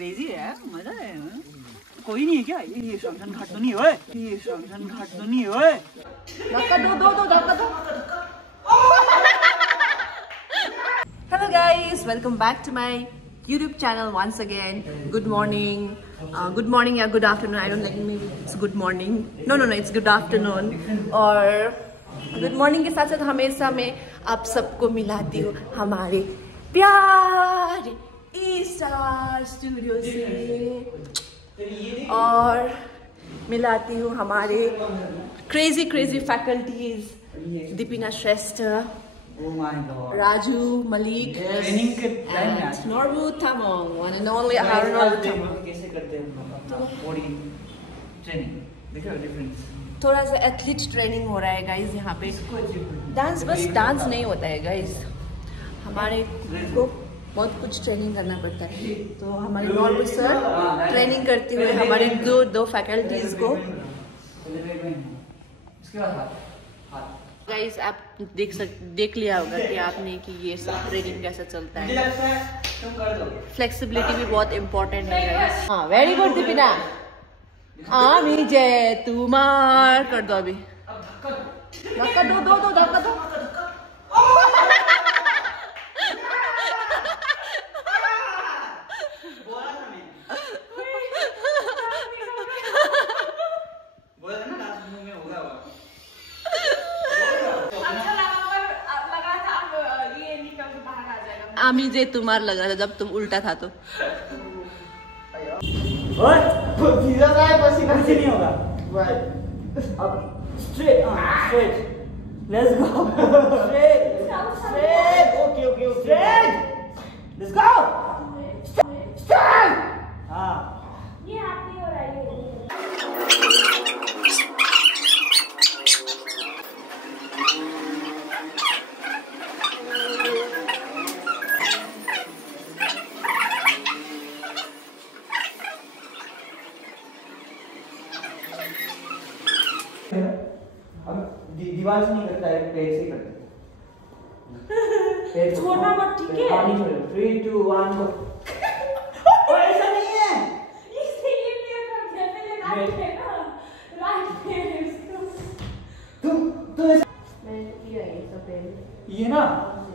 Crazy है यार, मजा है। कोई नहीं है क्या? ये शमशान घाट तो नहीं है? ये शमशान घाट तो नहीं है? धक्का दो धक्का दो। Hello guys, welcome back to my YouTube channel once again. Good morning या good afternoon. I don't like, maybe it's good morning. No, it's good afternoon. और good morning के साथ साथ हमेशा मैं आप सबको मिलाती हूँ हमारे प्यारे E-Star स्टूडियो से, और मिलाती हूँ हमारे crazy faculties Deepina Shrestha, Raju Malik, Norbu Thamong, one and only Norbu Thamong. कैसे करते हैं बॉडी ट्रेनिंग? देखो डिफरेंस। थोड़ा सा एथलीट ट्रेनिंग हो रहा है गाइस यहाँ पे। डांस बस डांस नहीं होता है गाइस, हमारे को बहुत कुछ ट्रेनिंग करना पड़ता है। तो हमारे नॉर्वू सर ट्रेनिंग करते हुए हमारे दो फैकल्टीज को। गाइस आप देख लिया होगा कि आपने कि ये सब ट्रेनिंग कैसा चलता है। फ्लेक्सिबिलिटी भी बहुत इम्पोर्टेंट है गाइस। हाँ वेरी गुड दीपिना। आमी जय तुम्हार कर दो अभी। धक्का दो धक्का दो। आमी जे तुम्हार लग रहा था जब तुम उल्टा था तो। नहीं होगा। अब straight let's go. Straight okay straight let's go. Straight हाँ ये हाथ नहीं हो रहा है। दीवार से नहीं करता है, पेट से करता है। छोड़ना मत, ठीक है? हाँ नहीं छोड़ो। 3 2 1 गो। ओए ऐसा नहीं है। इससे ये पैर कर देते हैं राइट पैर इसको। तुम ऐसा मैंने किया ये सब पहले। ये ना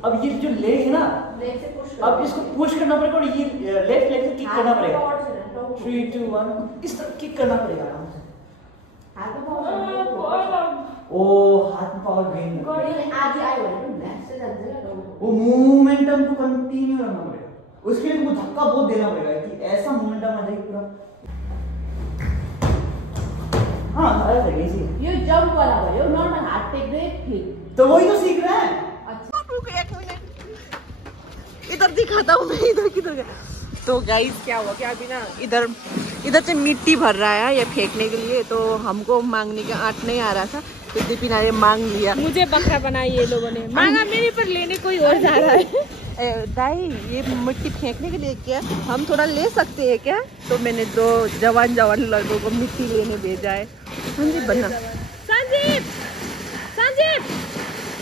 अब ये जो लेग है ना, लेग से पुश अब इसको पुश करना पड़ेगा और ये लेफ्ट लेग से किक करना पड़ेगा। 3 2 1 इस तरह किक करना पड़ेगा आराम से। ओ हाथ में पावर गेन आज आए वो मोमेंटम को कंटिन्यू रखना पड़ेगा। उसके लिए तुमको धक्का बहुत देना पड़ेगा कि ऐसा मोमेंटम आ जाए पूरा। हाँ ऐसा इजी। ये जंप वाला है, ये नॉर्मल हाथ टेक ब्रेक। तो वही तो सीख रहा है। अच्छा रुक एक मिनट, इधर दिखाता हूँ मैं, इधर किधर गया। तो गाइस क्या हुआ कि अभी ना इधर से मिट्टी भर रहा है ये फेंकने के लिए, तो हमको मांगने का आट नहीं आ रहा था, तो दीपिना ने मांग लिया। मुझे बकरा बनाया ये लोगों ने, मांगा मेरे पर लेने कोई और जा रहा है। दाई ये मिट्टी फेंकने के लिए क्या हम थोड़ा ले सकते हैं क्या? तो मैंने 2 जवान लड़कों को मिट्टी लेने भेजा है। संजीव बनना, संजीव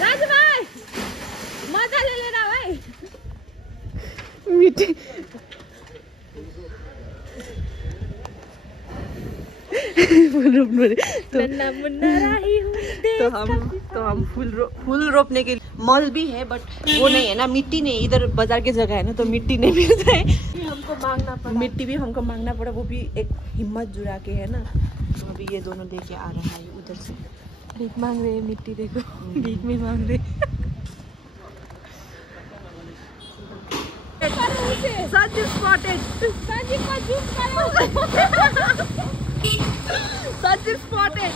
राजू भाई मजा ले लेना भाई मिट्टी। तो हम फूल रोपने के लिए मॉल भी है, बट वो नहीं है ना, मिट्टी नहीं। इधर बाजार की जगह है ना, तो मिट्टी नहीं मिलता है, हमको मांगना पड़ा। मिट्टी भी हमको मांगना पड़ा, वो भी एक हिम्मत जुड़ा के है ना। तो अभी ये दोनों लेके आ रहा है उधर से, भीख मांग रहे हैं। मिट्टी देखो भीख में मांग रहे। संजीव स्पॉटेड, संजीव को जूम करो। संजीव स्पॉटेड।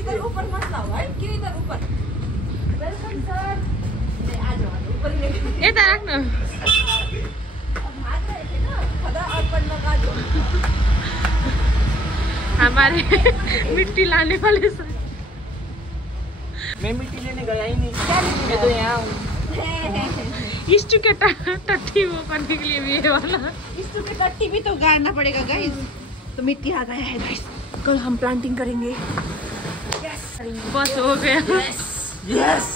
इधर ऊपर मत लाओ भाई, क्यों इधर ऊपर? Welcome sir. आ जाओ ऊपर ले। ये रख ना। अब हाथ रखे ना, खड़ा ऊपर लगा दो। हमारे मिट्टी लाने वाले सर। मैं मिट्टी लेने गया ही नहीं। मैं तो यहाँ हूँ। इस्टू के टट्टी वो करने के लिए भी ये वाला इस्टू के टट्टी भी तो गाड़ना पड़ेगा गाइस। तो मिट्टी आ गया है गाइस, कल हम प्लांटिंग करेंगे। यस बस हो गया। यस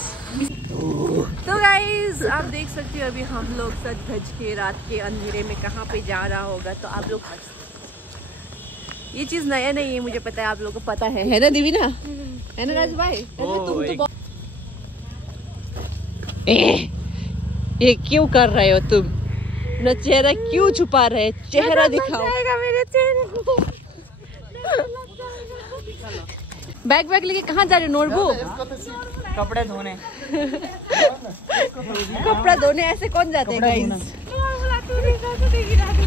तो गाइज आप देख सकते हो अभी हम लोग सज धज के रात के अंधेरे में कहाँ पे जा रहा होगा। तो आप लोग ये चीज नया नहीं है, मुझे पता है, आप लोगों को पता है ना दिवीना, है ना राज भाई? तुम तो ये क्यों कर रहे हो तुम? न चेहरा क्यों छुपा रहे? चेहरा दिखाओ। मेरे चेहरे बैग बैग लेके कहाँ जा रहे हो नोरबू? कपड़े धोने। कपड़ा धोने ऐसे कौन जाते हैं गाइस?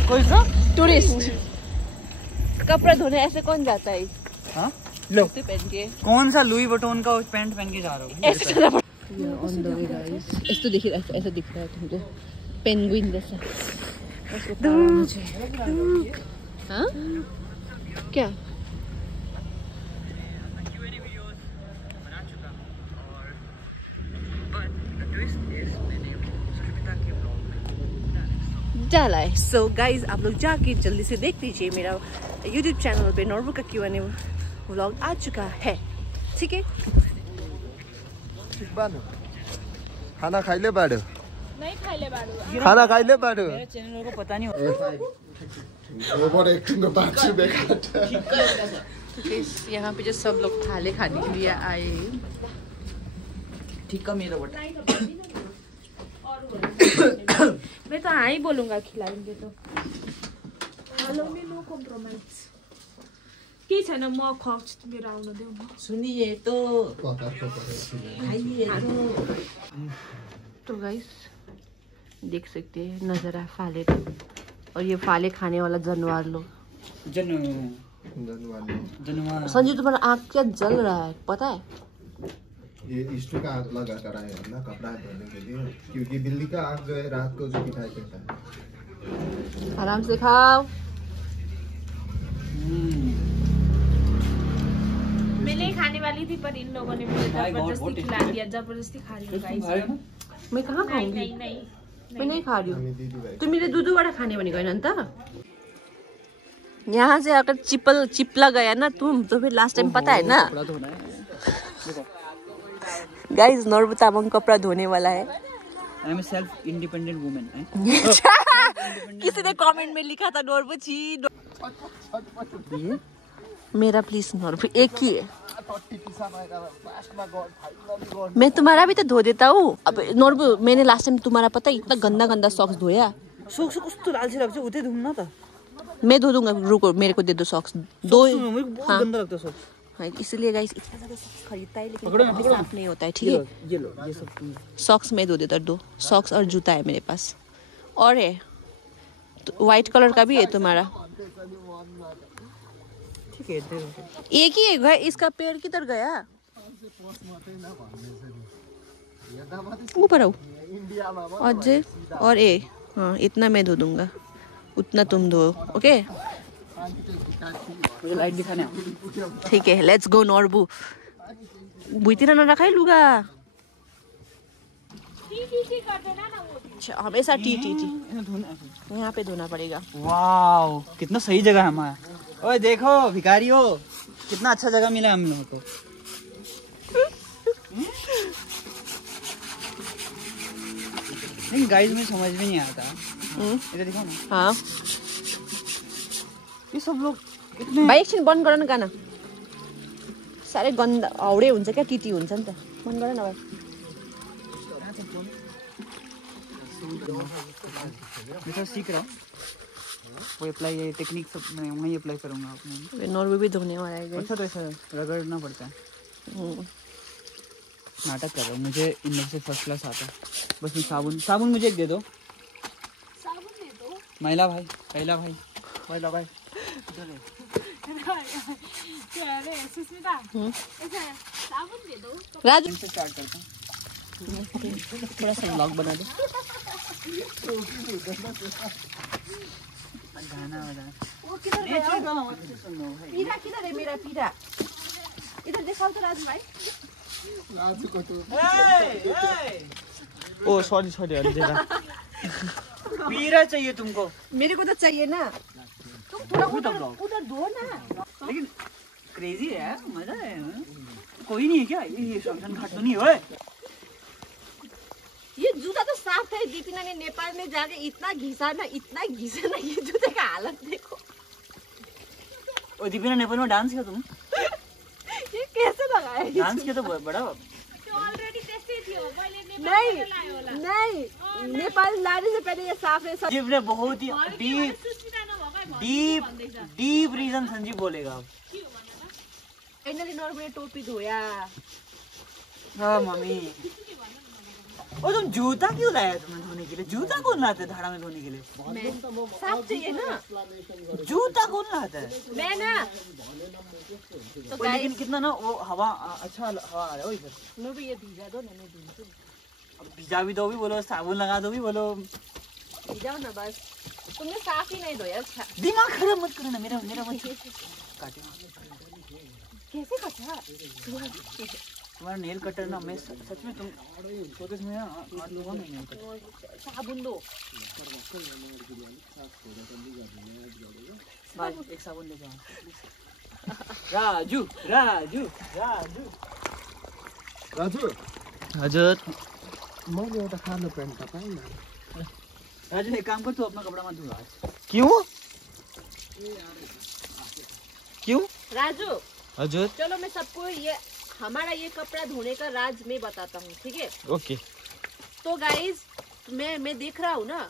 कोई सा टूरिस्ट। कपड़ा धोने ऐसे कौन जाता है? हाँ लो पहन के कौन सा लुई वुइटन का पैंट पहन के जा रहा हो? ऐसे तो देखिए, ऐसा दिख रहा है तुमको, पेंगुइन जैसा। हाँ क्या? डाला है। सो गाइज आप लोग जाके जल्दी से देख लीजिए, मेरा यूट्यूब चैनल पे नॉर्बू का Q&A व्लॉग आ चुका है, ठीक है? खाना खाइले बाड़ो? नहीं खाइले बाड़ो। खाना खाइले बाड़ो? मेरे चैनल को पता नहीं ओवर एक्टिंग में बात से बेकार। तो यहाँ पे जो सब लोग थाले खाने के लिए आए, ठीक है मेरा बट मैं तो हाँ ही बोलूंगा खिलाएंगे तो। हेलो में नो कॉम्प्रोमाइज के छैन म खुवाउँछु तिमीहरू आउन देऊ न। सुनिए तो खाइए तो गाइस देख सकते हैं नज़ारा फाले का, और ये फाले खाने वाला जानवर लोग। जानवर संजू तुम्हारा आँख क्या जल रहा है पता है? ये स्टू का आग लगा कर आए हैं ना कपड़ा धोने के लिए, क्योंकि बिल्ली का आग जो है रात को जो दिखाई देता है। आराम से खाओ। मैं नहीं खाने वाली थी पर इन लोगों ने मुझे जबरदस्ती खिला दिया। जबरदस्ती खा रही हूँ गाइस। मैं कहाँ नहीं खाऊंगी? नहीं नहीं मैं नहीं खा रही हूँ। तुम मेरे दूध वाला खाने बनी गए ना? यहाँ से अगर चिपला गया ना तुम तो फिर लास्ट टाइम पता है ना गाइस, नॉर्बू तामाङ कपड़ा धोने वाला है। I am self independent woman. किसी ने कमेंट में लिखा था नॉर्बू छी मेरा प्लीज नॉर्बू एक ही है। मैं तुम्हारा भी तो धो देता हूँ। अब नॉर्बू मैंने लास्ट टाइम तुम्हारा पता है इतना गंदा गंदा सॉक्स धोया। सॉक्स कस्तो लालची लाग्छ उतै धुम न त। मैं धो दूंगा, रुको मेरे को दे दो सॉक्स दो। मेरे को बहुत गंदा लगता है सॉक्स। हाँ, इसलिए गाइस इतना ज़्यादा सॉक्स खरीदता है लेकिन साफ नहीं होता है, ठीक है? ये लो ये सब तुम। सॉक्स में धो देता, दो सॉक्स और जूता है मेरे पास, और है तो व्हाइट कलर का भी है तुम्हारा। ठीक है एक ही है, इसका पेड़ किधर गया? ऊपर आओ अजय और ए। हाँ इतना मैं धो दूंगा, उतना तुम धो, ओके? मुझे लाइट दिखाने। ठीक है, लेट्स गो नॉर्बू। भुइँतिर नराखाई लुगा। अच्छा हमेशा टी टी टी यहाँ पे धोना पड़ेगा। वाओ कितना सही जगह है हमारा। ओए देखो भिखारी हो, कितना अच्छा जगह मिला हम लोगों को। नहीं गाइस में समझ में नहीं आता। इधर देखो ना। हाँ ये सब लोग कितने भाइ एकछिन बन्द गर न गाना, साह्रै गन्दा हाउडे हुन्छ क्या, टिटी हुन्छ नि त। बन्द गर न भाइ। मैं तो सीख रहा हूँ, वो अप्लाई ये टेक्निक सब मैं वहीं अप्लाई करूँगा अपने। नॉर्बू भी धोने वाला है। अच्छा तो ऐसा रगड़ना पड़ता है। नाटक कर रहा हूँ, मुझे इन लोग से फर्स्ट क्लास आता है। बस मैं साबुन मुझे एक दे दो। साबुन दे दो। महिला भाई महिला भाई महिला भाई अरे सुस्मिता ऐसा साबुन दे दो। राजू से स्टार्ट करता हूँ। थोड़ा सा व्लॉग बना दो। गाना बजाना। वो किधर गया? पीरा किधर है मेरा पीरा? इधर दिखाओ तो राजू भाई। राजू को तो ओ सॉरी अंधेरा। पीरा चाहिए तुमको? मेरे को तो चाहिए ना। तुम थोड़ा उधर धो ना। लेकिन क्रेजी है यार, मजा है। कोई नहीं है क्या? ये शमशान घाट तो नहीं है? ये जूता तो साफ है। दीपिना ने नेपाल में जाके इतना घिसा ना ये जूते का हालत देखो। ओ दीपिना नेपाल में डांस किया तुम? ये कैसे लगाया? डांस किया तो बड़ा ऑलरेडी टेस्टी थी वो पहले नहीं नेपाल लाने से पहले ये साफ है। संजीव ने बहुत ही डीप रीजन संजीव बोलेगा अब। फाइनली टोपी धोया। हाँ मम्मी। और तुम जूता क्यों लाया तुम्हें धोने के लिए? जूता कौन लाता है धाड़ा में धोने के लिए? साफ चाहिए ना। जूता कौन लाता है? मैं ना तो लेकिन कितना ना वो हवा अच्छा हवा आ रहा है इधर। मैं भी ये भिजा दो ना, मैं भिजूं। अब भिजा भी दो भी बोलो, साबुन लगा दो भी बोलो। भिजाओ ना बस। तुमने साफ ही नहीं धोया। अच्छा दिमाग खराब मत करो ना मेरा मत काटे। कैसे कटा? तुम्हारा नेल कटर ना, मैं सच में तुम छोटे में हाथ लूंगा मैं नेल कटर। साबुन दो भाई, एक साबुन ले जाओ। राजू राजू राजू राजू हजुर मैले एउटा कालो प्यान्ट त पाइनँ। राजू एक काम कर, तू अपना कपड़ा मत धुला। क्यों राजू? हजुर चलो मैं सबको ये हमारा ये कपड़ा धोने का राज मैं बताता हूँ, ठीक है? ओके। तो गाइज मैं दिख रहा हूँ ना,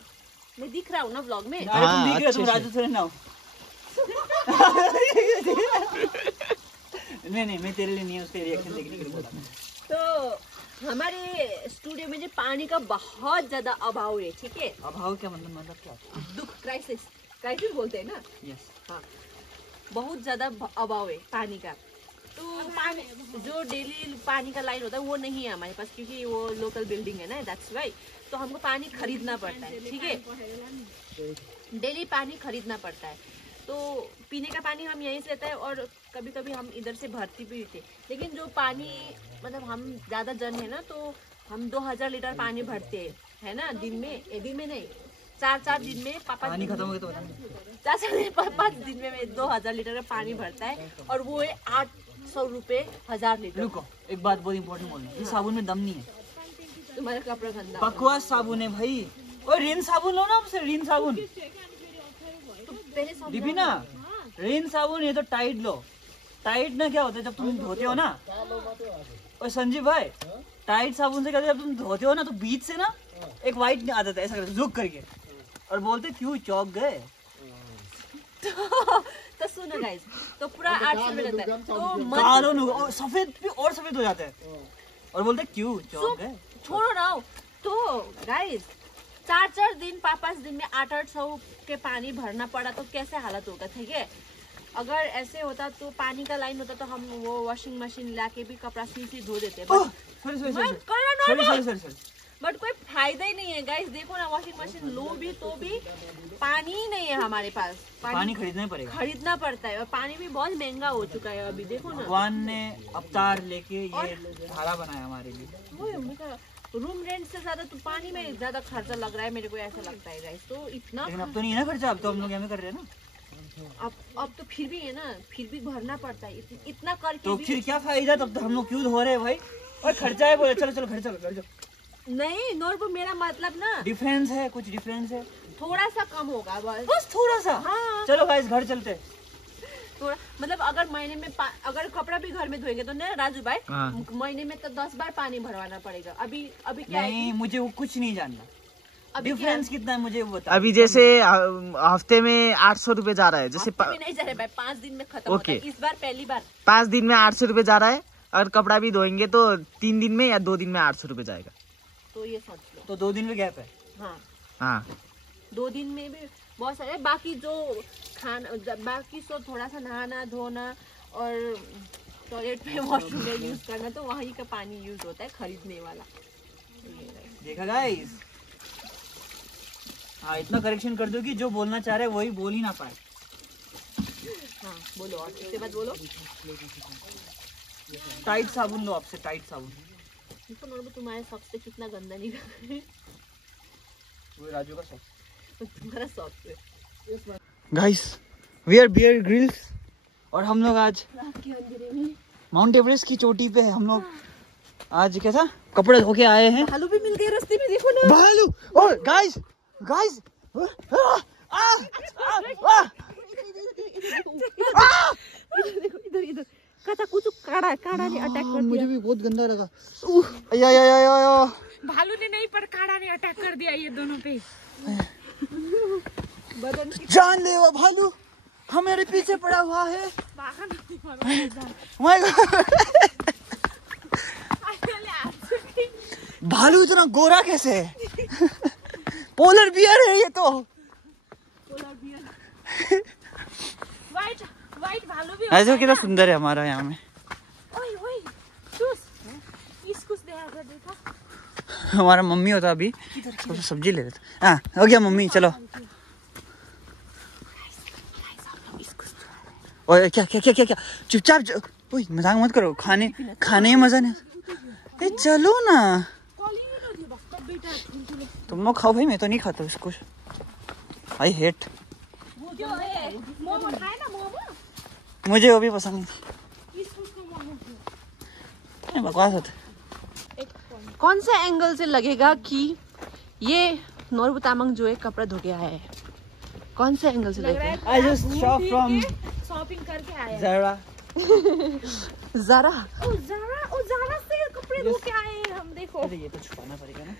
व्लॉग में। तुम दिख रहे हो, तुम राजू से ना हो। नहीं मैं तेरे लिए नहीं, उसके रिएक्शन देखने के लिए बोला। तो हमारे स्टूडियो में जो पानी का बहुत ज्यादा अभाव है, ठीक है? अभाव क्या मतलब क्या? दुख, क्राइसिस बोलते हैं ना। यस। हाँ, बहुत ज्यादा अभाव है पानी का। तो पानी जो डेली पानी का लाइन होता है वो नहीं है हमारे पास, क्योंकि वो लोकल बिल्डिंग है ना, दैट्स वाई। तो हमको पानी खरीदना पड़ता है, ठीक है? डेली पानी खरीदना पड़ता है। तो पीने का पानी हम यहीं से लेते हैं और कभी कभी हम इधर से भरती भी थे। लेकिन जो पानी मतलब हम ज़्यादा जन है ना, तो हम 2000 लीटर पानी भरते है ना दिन में नहीं, 4 दिन में पानी खत्म हो गया तो बता। 4 दिन में 2000 लीटर का पानी भरता है और वो है 800 रुपये 1000 लीटर। रुको, एक बात बहुत इम्पोर्टेंट बोलना, ये साबुन में दम नहीं है। तुम्हारा कपड़ा गंदा, बकवास साबुन है भाई। और रिन साबुन लो ना, हमसे रिन साबुन। दीपिना, रिन साबुन ये तो टाइड लो। टाइड ना क्या होता है जब तुम धोते हो ना, और संजीव भाई टाइड साबुन से क्या होता है, जब तुम धोते हो ना तो बीच से ना एक वाइट आदत है, ऐसा करते झुक करके और बोलते क्यों चौक गए। तो सुनो गाइस, तो पूरा 800 में रहता है, तो सफेद भी और सफेद हो जाता है और बोलते क्यों चौक गए। छोड़ो ना। तो गाइस 4 दिन 5 दिन में 800 के पानी भरना पड़ा तो कैसे हालत होगा, ठीक है? अगर ऐसे होता तो पानी का लाइन होता तो हम वो वॉशिंग मशीन लाके भी कपड़ा सीधे धो देते। बट कोई फायदा ही नहीं है गाइस। देखो ना, वॉशिंग मशीन लो भी तो भी पानी ही नहीं है हमारे पास। पानी खरीदना पड़ेगा, खरीदना पड़ता है और पानी भी बहुत महंगा हो चुका है अभी। देखो ना, भगवान ने अवतार लेके ये धारा बनाया हमारे लिए। रूम रेंट से ज्यादा तो पानी में ज्यादा खर्चा लग रहा है, मेरे को ऐसा लगता है गाइस। तो इतना, लेकिन अब तो नहीं है ना खर्चा, अब तो हम लोग यहाँ कर रहे हैं ना। अब तो फिर भी है ना, फिर भी भरना पड़ता है इतना करके तो भी। फिर क्या फायदा, तब तो हम लोग क्यों धो रहे हैं भाई। और खर्चा है बोले, चलो घर चलो। नहीं नॉर्मल, मेरा मतलब ना डिफरेंस है, कुछ डिफरेंस है, थोड़ा सा कम होगा बस थोड़ा सा। हाँ। चलो गाइस घर चलते। थोड़ा मतलब अगर महीने में अगर कपड़ा भी घर में धोएंगे तो ना राजू भाई, महीने में तो 10 बार पानी भरवाना पड़ेगा। अभी क्या नहीं, मुझे वो कुछ नहीं जानना। डिफरेंस कितना है मुझे वो बता। अभी जैसे हफ्ते में 800 रुपए जा रहा है, जैसे नहीं जा रहे भाई, 5 दिन में खत्म होता है। इस बार पहली बार 5 दिन में 800 रुपए जा रहा है। अगर कपड़ा भी धोएंगे तो 3 दिन में या 2 दिन में 800 रुपए जाएगा। तो ये सोच लो, तो 2 दिन में गैप है। हाँ 2 दिन में भी बहुत सारे। बाकी जो खाना, बाकी सो थोड़ा सा नहाना धोना और टॉयलेट में वॉशरूम में यूज करना, तो वहीं का पानी यूज होता है खरीदने वाला। देखा गाइस, हाँ इतना करेक्शन कर दो कि जो बोलना चाह रहे वही बोल ही ना पाए। हाँ बोलो, और इसके बाद बोलो। टाइट साबुन लो आपसे, टाइट साबुन। तुम्हारे शौक से कितना गंदा निकला। वो राजू का शौक, तुम्हारा शौक से। Guys we are Bear Grylls और हम लोग आज रात के अंधेरे में माउंट एवरेस्ट की चोटी पे है। हम लोग आज क्या था, कपड़े धो के आए हैं। भालू भी मिल गए रास्ते में, देखो ना। भालू, ओए गाइस गाइस, इधर इधर काटा कुछ काड़ा ने अटैक कर दिया। मुझे भी बहुत गंदा लगा। या भालू ने नहीं पर काड़ा ने अटैक कर दिया ये दोनों पे। जानलेवा भालू हमारे पीछे पड़ा हुआ है। माय गॉड, भालू इतना गोरा कैसे है? पोलर बियर है ये तो। वाइट भालू भी ऐसे कितना सुंदर है हमारा यहाँ में। ओए ओए चूस इसकुस देखा। हमारा मम्मी होता अभी तो सब्जी ले लेता। हाँ हो गया मम्मी, चलो। ओए क्या क्या क्या क्या क्या, चुपचाप। ओए मजाक मत करो, खाने में मजा नहीं। चलो ना, तुम लोग खाओ भाई, मैं तो नहीं खाता इसको। आई हेट, मुझे वो भी पसंद नहीं, बकवास होता। कौन सा एंगल से लगेगा कि ये नोरबु तामाङ जो है कपड़ा धो के आया है? कौन सा एंगल से लगेगा? I just shop from shopping करके आया। Zara। ज़ारा ज़ारा से कपड़े धो के आए हम। देखो अरे ये तो छुपाना पड़ेगा ना।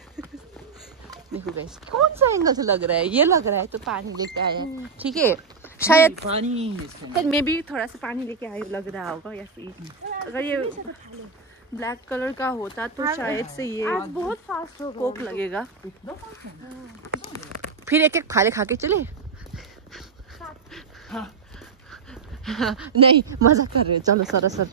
देखो गाइस, कौन सा एंगल से लग रहा है? ये लग रहा है तो पानी लेके आया है, ठीक है। शायद पानी मैं भी थोड़ा सा पानी लेके आया लग रहा होगा, या फिर अगर ये ब्लैक कलर का होता तो शायद से ये आज बहुत फास्ट हो कोक लगेगा। फिर एक एक फाले खा के चले। नहीं मजा कर रहे, चलो सरासर।